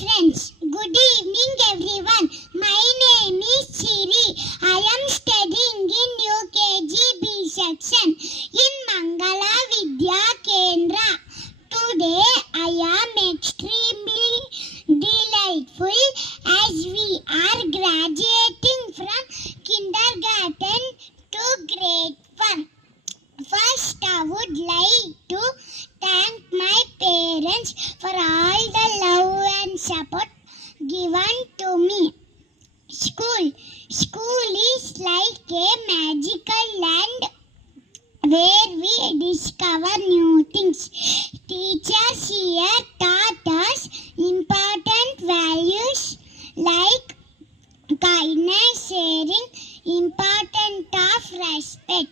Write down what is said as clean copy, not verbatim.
Friends, good evening everyone. My name is Siri. I am studying in UKG B section in Mangala Vidya Kendra. Today I am extremely delightful as we are graduating from kindergarten to grade 1. First, I would like to thank my parents for all the love and support given to me. School is like a magical land where we discover new things. Teachers here taught us important values like kindness, sharing, importance of respect.